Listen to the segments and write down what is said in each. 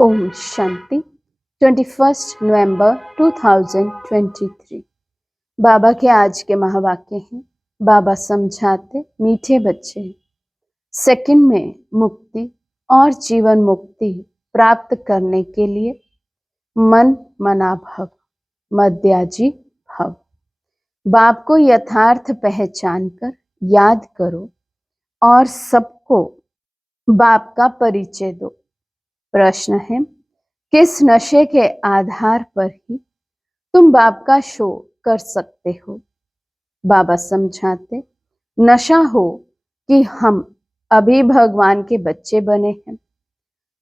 ओम शांति 21 नवंबर 2023। बाबा के आज के महावाक्य हैं। बाबा समझाते मीठे बच्चे, सेकंड में मुक्ति और जीवन मुक्ति प्राप्त करने के लिए मन मना भव, मध्याजी भव। बाप को यथार्थ पहचान कर याद करो और सबको बाप का परिचय दो। प्रश्न है, किस नशे के आधार पर ही तुम बाप का शो कर सकते हो? बाबा समझाते, नशा हो कि हम अभी भगवान के बच्चे बने हैं,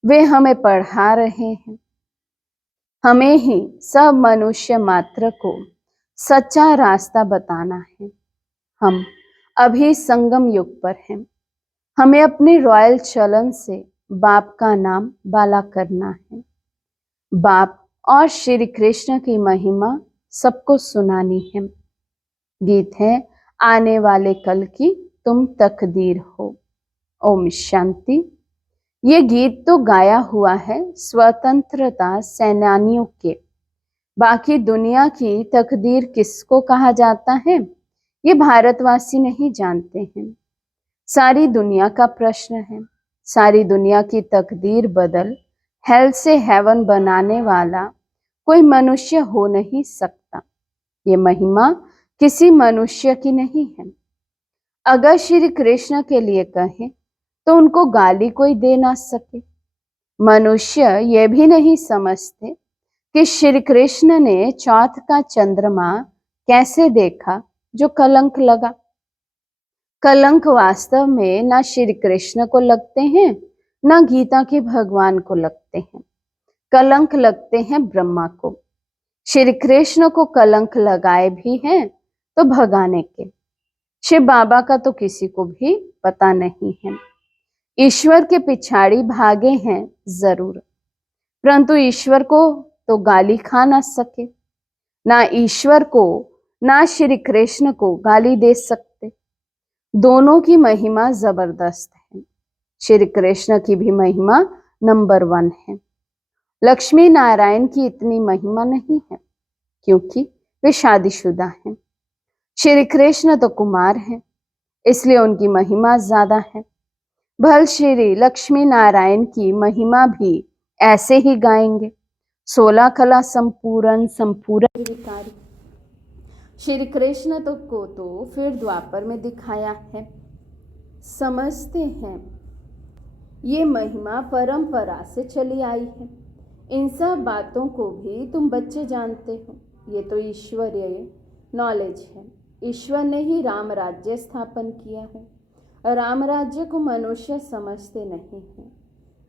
वे हमें पढ़ा रहे हैं, हमें ही सब मनुष्य मात्र को सच्चा रास्ता बताना है। हम अभी संगम युग पर हैं, हमें अपने रॉयल चलन से बाप का नाम बाला करना है। बाप और श्री कृष्ण की महिमा सबको सुनानी है। गीत है, आने वाले कल की तुम तकदीर हो। ओम शांति। ये गीत तो गाया हुआ है स्वतंत्रता सेनानियों के। बाकी दुनिया की तकदीर किसको कहा जाता है, ये भारतवासी नहीं जानते हैं। सारी दुनिया का प्रश्न है। सारी दुनिया की तकदीर बदल हेल से हेवन बनाने वाला कोई मनुष्य हो नहीं सकता। ये महिमा किसी मनुष्य की नहीं है। अगर श्री कृष्ण के लिए कहें तो उनको गाली कोई दे ना सके। मनुष्य ये भी नहीं समझते कि श्री कृष्ण ने चौथ का चंद्रमा कैसे देखा जो कलंक लगा। कलंक वास्तव में ना श्री कृष्ण को लगते हैं, ना गीता के भगवान को लगते हैं। कलंक लगते हैं ब्रह्मा को। श्री कृष्ण को कलंक लगाए भी हैं तो भगाने के। शिव बाबा का तो किसी को भी पता नहीं है। ईश्वर के पिछाड़ी भागे हैं जरूर, परंतु ईश्वर को तो गाली खा ना सके। ना ईश्वर को ना श्री कृष्ण को गाली दे सकते। दोनों की महिमा जबरदस्त है। श्री कृष्ण की भी महिमा नंबर 1 है। लक्ष्मी नारायण की इतनी महिमा नहीं है क्योंकि वे शादीशुदा हैं। श्री कृष्ण तो कुमार हैं, इसलिए उनकी महिमा ज्यादा है। भल श्री लक्ष्मी नारायण की महिमा भी ऐसे ही गाएंगे। 16 कला संपूर्ण संपूर्ण विकारी। श्री कृष्ण को तो फिर द्वापर में दिखाया है। समझते हैं ये महिमा परंपरा से चली आई है। इन सब बातों को भी तुम बच्चे जानते हो। ये तो ईश्वरीय नॉलेज है। ईश्वर ने ही राम राज्य स्थापन किया है। राम राज्य को मनुष्य समझते नहीं हैं।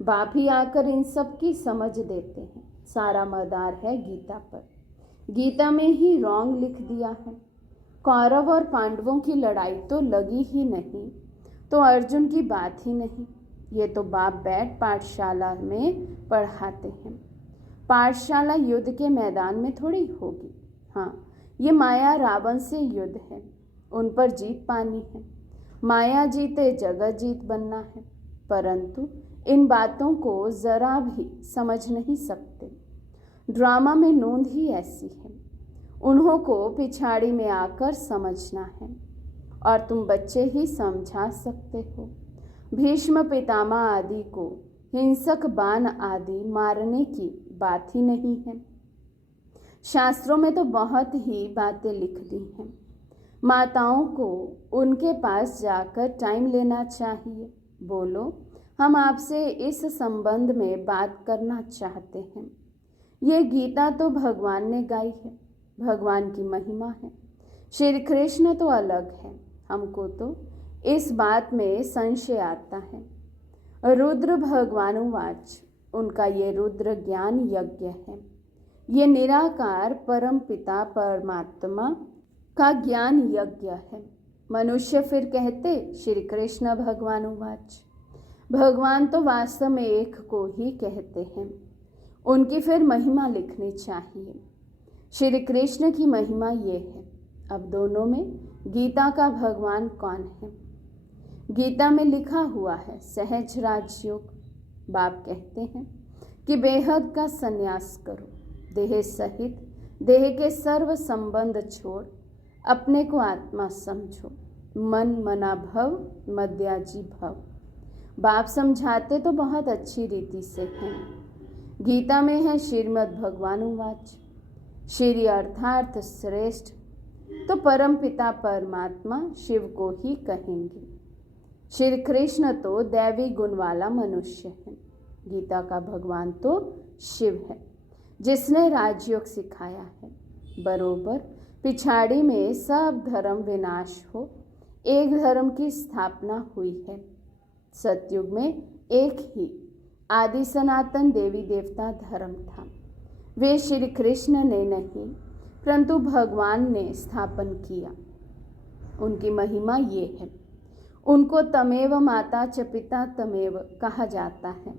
बाप ही आकर इन सब की समझ देते हैं। सारा मदार है गीता पर। गीता में ही रॉन्ग लिख दिया है। कौरव और पांडवों की लड़ाई तो लगी ही नहीं, तो अर्जुन की बात ही नहीं। ये तो बाप बैठ पाठशाला में पढ़ाते हैं। पाठशाला युद्ध के मैदान में थोड़ी होगी। हाँ, ये माया रावण से युद्ध है, उन पर जीत पानी है। माया जीते जगत जीत बनना है, परंतु इन बातों को जरा भी समझ नहीं सकते। ड्रामा में नोंद ही ऐसी है। उन्हों को पिछाड़ी में आकर समझना है और तुम बच्चे ही समझा सकते हो। भीष्म पितामह आदि को हिंसक बाण आदि मारने की बात ही नहीं है। शास्त्रों में तो बहुत ही बातें लिख दी हैं। माताओं को उनके पास जाकर टाइम लेना चाहिए। बोलो, हम आपसे इस संबंध में बात करना चाहते हैं। ये गीता तो भगवान ने गाई है, भगवान की महिमा है। श्री कृष्ण तो अलग है। हमको तो इस बात में संशय आता है। रुद्र भगवानुवाच, उनका ये रुद्र ज्ञान यज्ञ है। ये निराकार परम पिता परमात्मा का ज्ञान यज्ञ है। मनुष्य फिर कहते श्री कृष्ण भगवानुवाच। भगवान तो वास्तव में एक को ही कहते हैं। उनकी फिर महिमा लिखनी चाहिए। श्री कृष्ण की महिमा ये है। अब दोनों में गीता का भगवान कौन है? गीता में लिखा हुआ है सहज राजयोग। बाप कहते हैं कि बेहद का संन्यास करो, देह सहित देह के सर्व संबंध छोड़ अपने को आत्मा समझो, मन मना भव मद्याजी भव। बाप समझाते तो बहुत अच्छी रीति से हैं। गीता में है श्रीमद् भगवान उवाच, श्री अर्थार्थ श्रेष्ठ तो परम पिता परमात्मा शिव को ही कहेंगे। श्री कृष्ण तो दैवी गुण वाला मनुष्य है। गीता का भगवान तो शिव है जिसने राजयोग सिखाया है। बरोबर पिछाड़ी में सब धर्म विनाश हो, एक धर्म की स्थापना हुई है। सतयुग में एक ही आदि सनातन देवी देवता धर्म था। वे श्री कृष्ण ने नहीं परंतु भगवान ने स्थापन किया। उनकी महिमा ये है। उनको तमेव माता च पिता तमेव कहा जाता है।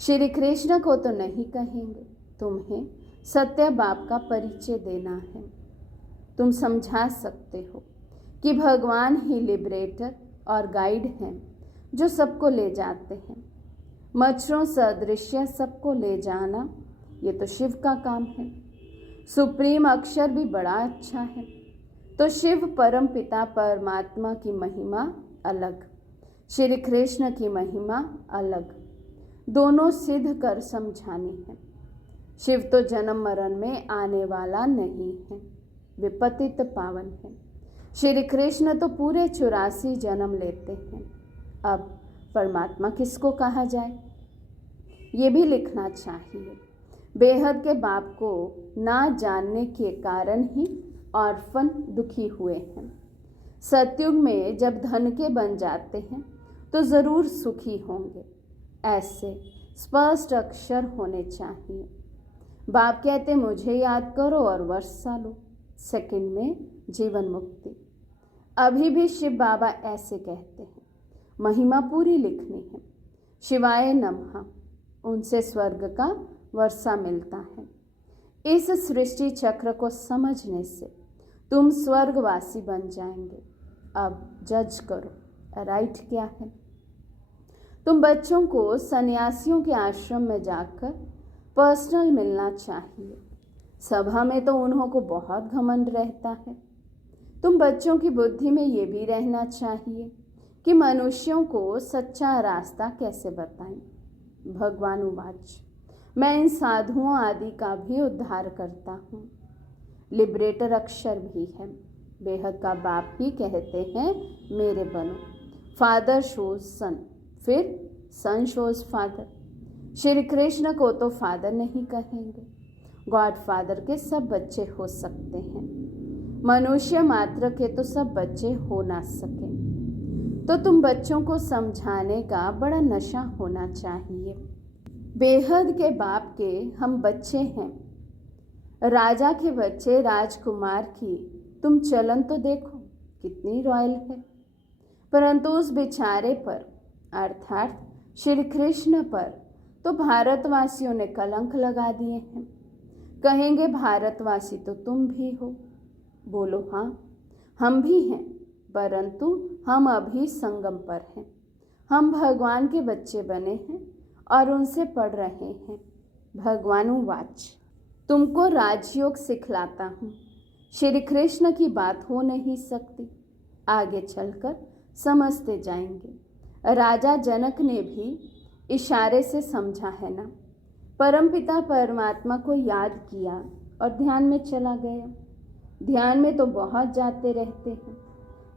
श्री कृष्ण को तो नहीं कहेंगे, तुम्हें सत्य बाप का परिचय देना है। तुम समझा सकते हो कि भगवान ही लिबरेटर और गाइड हैं जो सबको ले जाते हैं। मच्छरों सदृश्य सबको ले जाना ये तो शिव का काम है। सुप्रीम अक्षर भी बड़ा अच्छा है। तो शिव परम पिता परमात्मा की महिमा अलग, श्री कृष्ण की महिमा अलग, दोनों सिद्ध कर समझानी है। शिव तो जन्म मरण में आने वाला नहीं है, वे पतित पावन है। श्री कृष्ण तो पूरे 84 जन्म लेते हैं। अब परमात्मा किसको कहा जाए ये भी लिखना चाहिए। बेहद के बाप को ना जानने के कारण ही ऑर्फन दुखी हुए हैं। सतयुग में जब धन के बन जाते हैं तो ज़रूर सुखी होंगे, ऐसे स्पष्ट अक्षर होने चाहिए। बाप कहते मुझे याद करो और वर्षा लो, सेकंड में जीवन मुक्ति। अभी भी शिव बाबा ऐसे कहते हैं। महिमा पूरी लिखनी है। शिवाय नमः, उनसे स्वर्ग का वर्षा मिलता है। इस सृष्टि चक्र को समझने से तुम स्वर्गवासी बन जाएंगे। अब जज करो राइट क्या है। तुम बच्चों को सन्यासियों के आश्रम में जाकर पर्सनल मिलना चाहिए। सभा में तो उन्हों को बहुत घमंड रहता है। तुम बच्चों की बुद्धि में ये भी रहना चाहिए कि मनुष्यों को सच्चा रास्ता कैसे बताएं। भगवान उवाच, मैं इन साधुओं आदि का भी उद्धार करता हूँ। लिबरेटर अक्षर भी है। बेहद का बाप ही कहते हैं मेरे बनो। फादर शोज सन, फिर सन शोज फादर। श्री कृष्ण को तो फादर नहीं कहेंगे। गॉड फादर के सब बच्चे हो सकते हैं, मनुष्य मात्र के तो सब बच्चे हो ना सके। तो तुम बच्चों को समझाने का बड़ा नशा होना चाहिए। बेहद के बाप के हम बच्चे हैं, राजा के बच्चे राजकुमार की तुम चलन तो देखो कितनी रॉयल है। परंतु उस बेचारे पर अर्थात श्री कृष्ण पर तो भारतवासियों ने कलंक लगा दिए हैं। कहेंगे भारतवासी तो तुम भी हो। बोलो हाँ, हम भी हैं, परंतु हम अभी संगम पर हैं। हम भगवान के बच्चे बने हैं और उनसे पढ़ रहे हैं। भगवान उवाच, तुमको राजयोग सिखलाता हूँ। श्री कृष्ण की बात हो नहीं सकती, आगे चलकर समझते जाएंगे। राजा जनक ने भी इशारे से समझा है ना। परमपिता परमात्मा को याद किया और ध्यान में चला गया। ध्यान में तो बहुत जाते रहते हैं।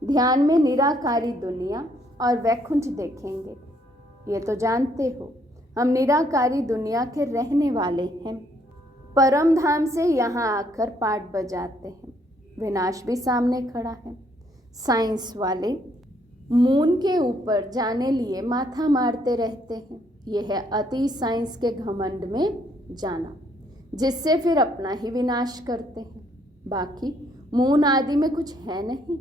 ध्यान में निराकारी दुनिया और वैकुंठ देखेंगे। ये तो जानते हो हम निराकारी दुनिया के रहने वाले हैं। परम धाम से यहाँ आकर पाठ बजाते हैं। विनाश भी सामने खड़ा है। साइंस वाले मून के ऊपर जाने लिए माथा मारते रहते हैं। यह है अति साइंस के घमंड में जाना, जिससे फिर अपना ही विनाश करते हैं। बाकी मून आदि में कुछ है नहीं।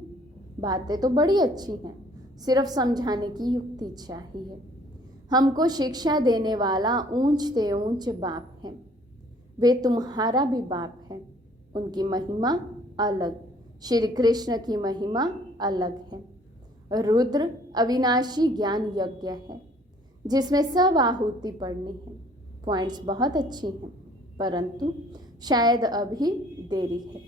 बातें तो बड़ी अच्छी हैं, सिर्फ समझाने की युक्ति चाहिए। हमको शिक्षा देने वाला ऊंच से ऊंच बाप है। वे तुम्हारा भी बाप है। उनकी महिमा अलग, श्री कृष्ण की महिमा अलग है। रुद्र अविनाशी ज्ञान यज्ञ है जिसमें सब आहुति पड़नी है। पॉइंट्स बहुत अच्छी हैं, परंतु शायद अभी देरी है।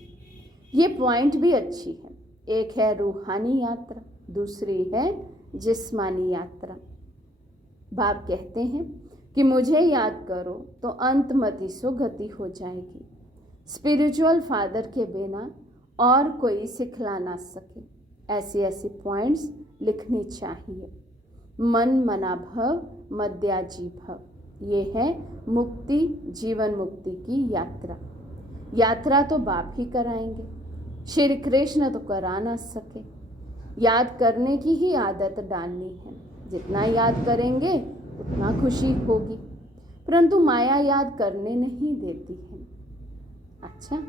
ये पॉइंट भी अच्छी है। एक है रूहानी यात्रा, दूसरी है जिस्मानी यात्रा। बाप कहते हैं कि मुझे याद करो तो अंत मति सो गति हो जाएगी। स्पिरिचुअल फादर के बिना और कोई सिखला ना सके। ऐसी ऐसी पॉइंट्स लिखनी चाहिए। मन मना भव मद्याजी भव। ये है मुक्ति, जीवन मुक्ति की यात्रा। यात्रा तो बाप ही कराएंगे, श्री कृष्ण तो करा ना सके। याद करने की ही आदत डालनी है। जितना याद करेंगे उतना खुशी होगी, परंतु माया याद करने नहीं देती है। अच्छा,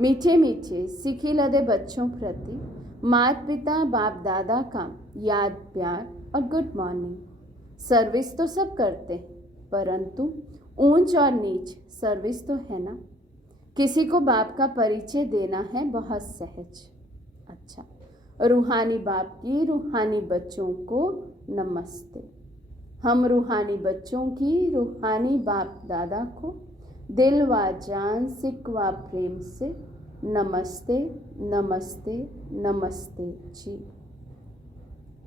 मीठे मीठे सीखी लदे बच्चों प्रति माता पिता बाप दादा का याद प्यार और गुड मॉर्निंग। सर्विस तो सब करते हैं, परंतु ऊंच और नीच सर्विस तो है ना। किसी को बाप का परिचय देना है बहुत सहज। अच्छा, रूहानी बाप की रूहानी बच्चों को नमस्ते। हम रूहानी बच्चों की रूहानी बाप दादा को दिल व जान सिक व प्रेम से नमस्ते नमस्ते नमस्ते जी।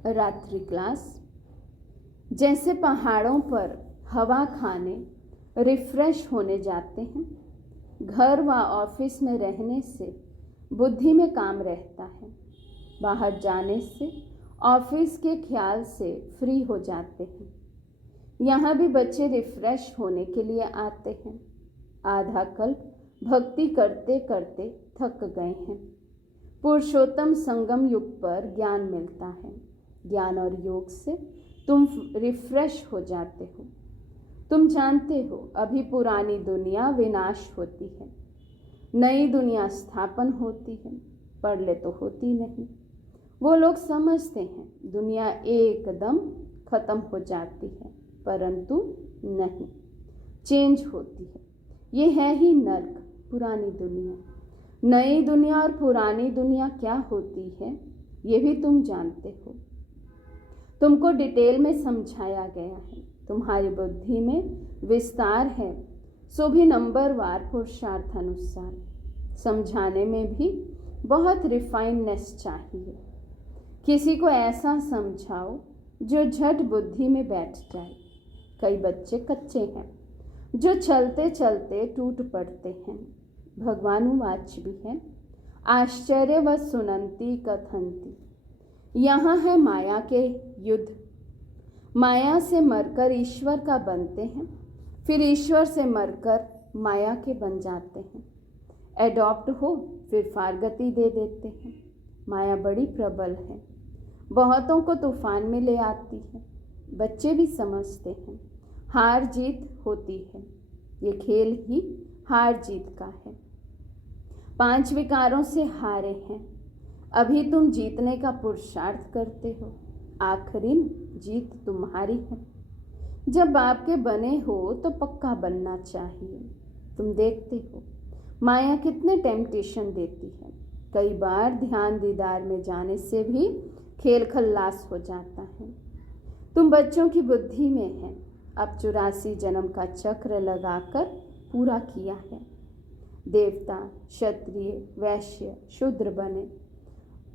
रात्रि क्लास। जैसे पहाड़ों पर हवा खाने रिफ्रेश होने जाते हैं, घर व ऑफिस में रहने से बुद्धि में काम रहता है। बाहर जाने से ऑफिस के ख्याल से फ्री हो जाते हैं। यहाँ भी बच्चे रिफ्रेश होने के लिए आते हैं। आधा कल्प भक्ति करते करते थक गए हैं। पुरुषोत्तम संगम युग पर ज्ञान मिलता है। ज्ञान और योग से तुम रिफ्रेश हो जाते हो। तुम जानते हो अभी पुरानी दुनिया विनाश होती है, नई दुनिया स्थापन होती है। पढ़ ले तो होती नहीं। वो लोग समझते हैं दुनिया एकदम खत्म हो जाती है, परंतु नहीं, चेंज होती है। ये है ही नर्क, पुरानी दुनिया। नई दुनिया और पुरानी दुनिया क्या होती है ये भी तुम जानते हो। तुमको डिटेल में समझाया गया है। तुम्हारी बुद्धि में विस्तार है, सो भी नंबरवार पुरुषार्थ अनुसार। समझाने में भी बहुत रिफाइननेस चाहिए। किसी को ऐसा समझाओ जो झट बुद्धि में बैठ जाए। कई बच्चे कच्चे हैं जो चलते चलते टूट पड़ते हैं। भगवानुवाच भी है, आश्चर्य व सुनंती कथंती। यहाँ है माया के युद्ध। माया से मरकर ईश्वर का बनते हैं, फिर ईश्वर से मरकर माया के बन जाते हैं। एडॉप्ट हो फिर फारगति दे देते हैं। माया बड़ी प्रबल है, बहुतों को तूफान में ले आती है। बच्चे भी समझते हैं हार जीत होती है, ये खेल ही हार जीत का है। 5 विकारों से हारे हैं, अभी तुम जीतने का पुरुषार्थ करते हो। आखिरी जीत तुम्हारी है। जब बाप के बने हो तो पक्का बनना चाहिए। तुम देखते हो माया कितने टेम्पटेशन देती है। कई बार ध्यान दीदार में जाने से भी खेल खल्लास हो जाता है। तुम बच्चों की बुद्धि में है। अब 84 जन्म का चक्र लगाकर पूरा किया है। देवता, क्षत्रिय, वैश्य, शूद्र बने,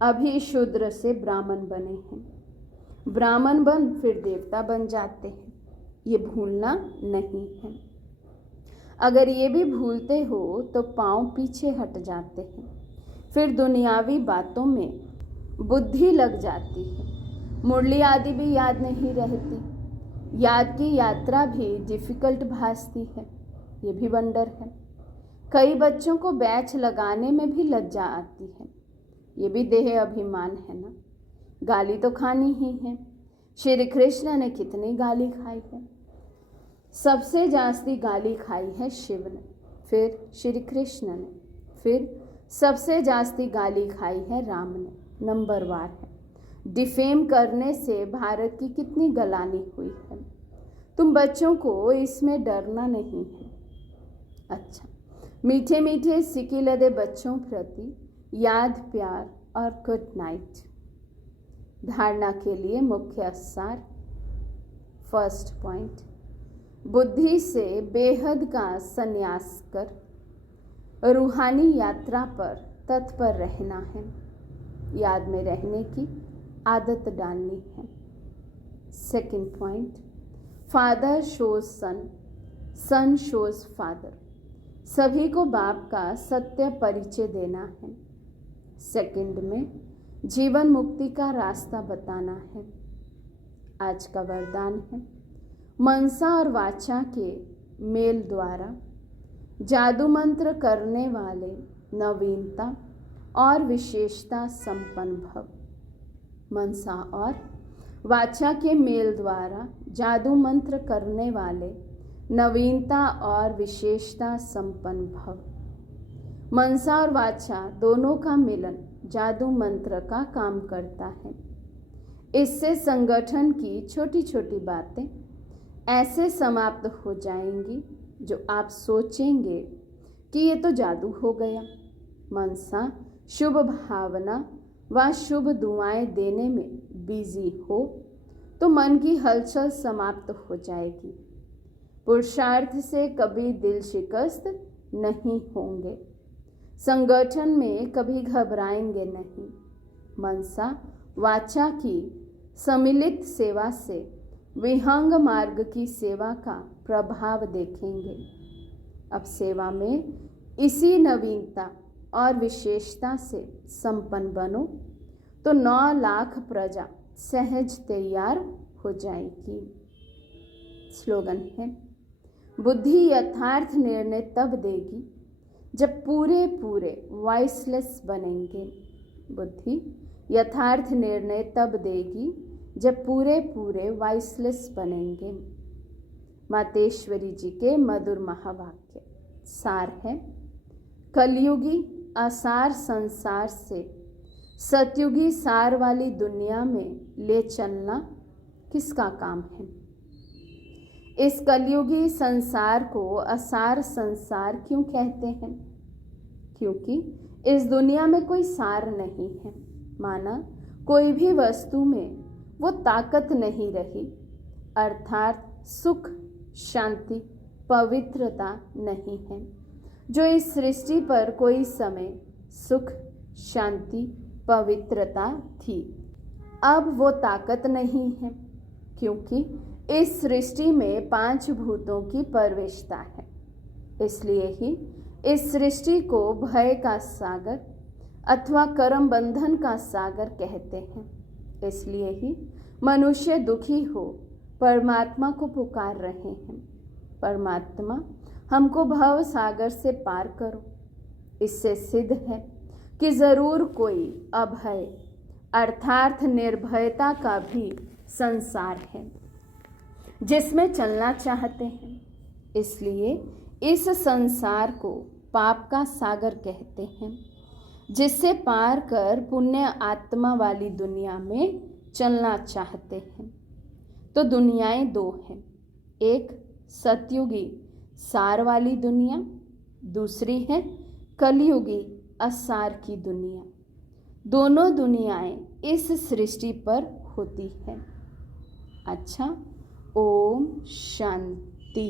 अभी शूद्र से ब्राह्मण बने हैं। ब्राह्मण बन फिर देवता बन जाते हैं, ये भूलना नहीं है। अगर ये भी भूलते हो तो पांव पीछे हट जाते हैं, फिर दुनियावी बातों में बुद्धि लग जाती है। मुरली आदि भी याद नहीं रहती। याद की यात्रा भी डिफिकल्ट भासती है, ये भी वंडर है। कई बच्चों को बैच लगाने में भी लज्जा आती है, ये भी देह अभिमान है ना। गाली तो खानी ही है। श्री कृष्ण ने कितनी गाली खाई है। सबसे जास्ती गाली खाई है शिव ने, फिर श्री कृष्ण ने, फिर सबसे जास्ती गाली खाई है राम ने। नंबरवार है। डिफेम करने से भारत की कितनी गलानी हुई है। तुम बच्चों को इसमें डरना नहीं है। अच्छा, मीठे मीठे सिकी लदे बच्चों प्रति याद प्यार और गुड नाइट। धारणा के लिए मुख्य सार। फर्स्ट पॉइंट, बुद्धि से बेहद का संन्यास कर रूहानी यात्रा पर तत्पर रहना है। याद में रहने की आदत डालनी है। सेकंड पॉइंट, फादर शोज सन, सन शोज फादर। सभी को बाप का सत्य परिचय देना है। सेकंड में जीवन मुक्ति का रास्ता बताना है। आज का वरदान है, मनसा और वाचा के मेल द्वारा जादू मंत्र करने वाले नवीनता और विशेषता संपन्न भव। मनसा और वाचा के मेल द्वारा जादू मंत्र करने वाले नवीनता और विशेषता संपन्न भव। मनसा और वाचा दोनों का मिलन जादू मंत्र का काम करता है। इससे संगठन की छोटी छोटी बातें ऐसे समाप्त हो जाएंगी जो आप सोचेंगे कि ये तो जादू हो गया। मनसा शुभ भावना व शुभ दुआएं देने में बिजी हो तो मन की हलचल समाप्त हो जाएगी। पुरुषार्थ से कभी दिल शिकस्त नहीं होंगे। संगठन में कभी घबराएंगे नहीं। मनसा वाचा की सम्मिलित सेवा से विहंग मार्ग की सेवा का प्रभाव देखेंगे। अब सेवा में इसी नवीनता और विशेषता से संपन्न बनो तो 9 लाख प्रजा सहज तैयार हो जाएगी। स्लोगन है, बुद्धि यथार्थ निर्णय तब देगी जब पूरे पूरे वॉइसलेस बनेंगे। बुद्धि यथार्थ निर्णय तब देगी जब पूरे पूरे वॉइसलेस बनेंगे। मातेश्वरी जी के मधुर महावाक्य। सार है, कलयुगी असार संसार से सतयुगी सार वाली दुनिया में ले चलना किसका काम है? इस कलयुगी संसार को असार संसार क्यों कहते हैं? क्योंकि इस दुनिया में कोई सार नहीं है। माना कोई भी वस्तु में वो ताकत नहीं रही, अर्थात सुख, शांति, पवित्रता नहीं है जो इस सृष्टि पर कोई समय सुख, शांति, पवित्रता थी। अब वो ताकत नहीं है क्योंकि इस सृष्टि में 5 भूतों की प्रवेशता है। इसलिए ही इस सृष्टि को भय का सागर अथवा कर्म बंधन का सागर कहते हैं। इसलिए ही मनुष्य दुखी हो परमात्मा को पुकार रहे हैं, परमात्मा हमको भव सागर से पार करो। इससे सिद्ध है कि जरूर कोई अभय अर्थात निर्भयता का भी संसार है जिसमें चलना चाहते हैं। इसलिए इस संसार को पाप का सागर कहते हैं, जिससे पार कर पुण्य आत्मा वाली दुनिया में चलना चाहते हैं। तो दुनियाएं 2 हैं, एक सतयुगी सार वाली दुनिया, दूसरी है कलयुगी असार की दुनिया। दोनों दुनियाएं इस सृष्टि पर होती हैं। अच्छा, ओम शांति।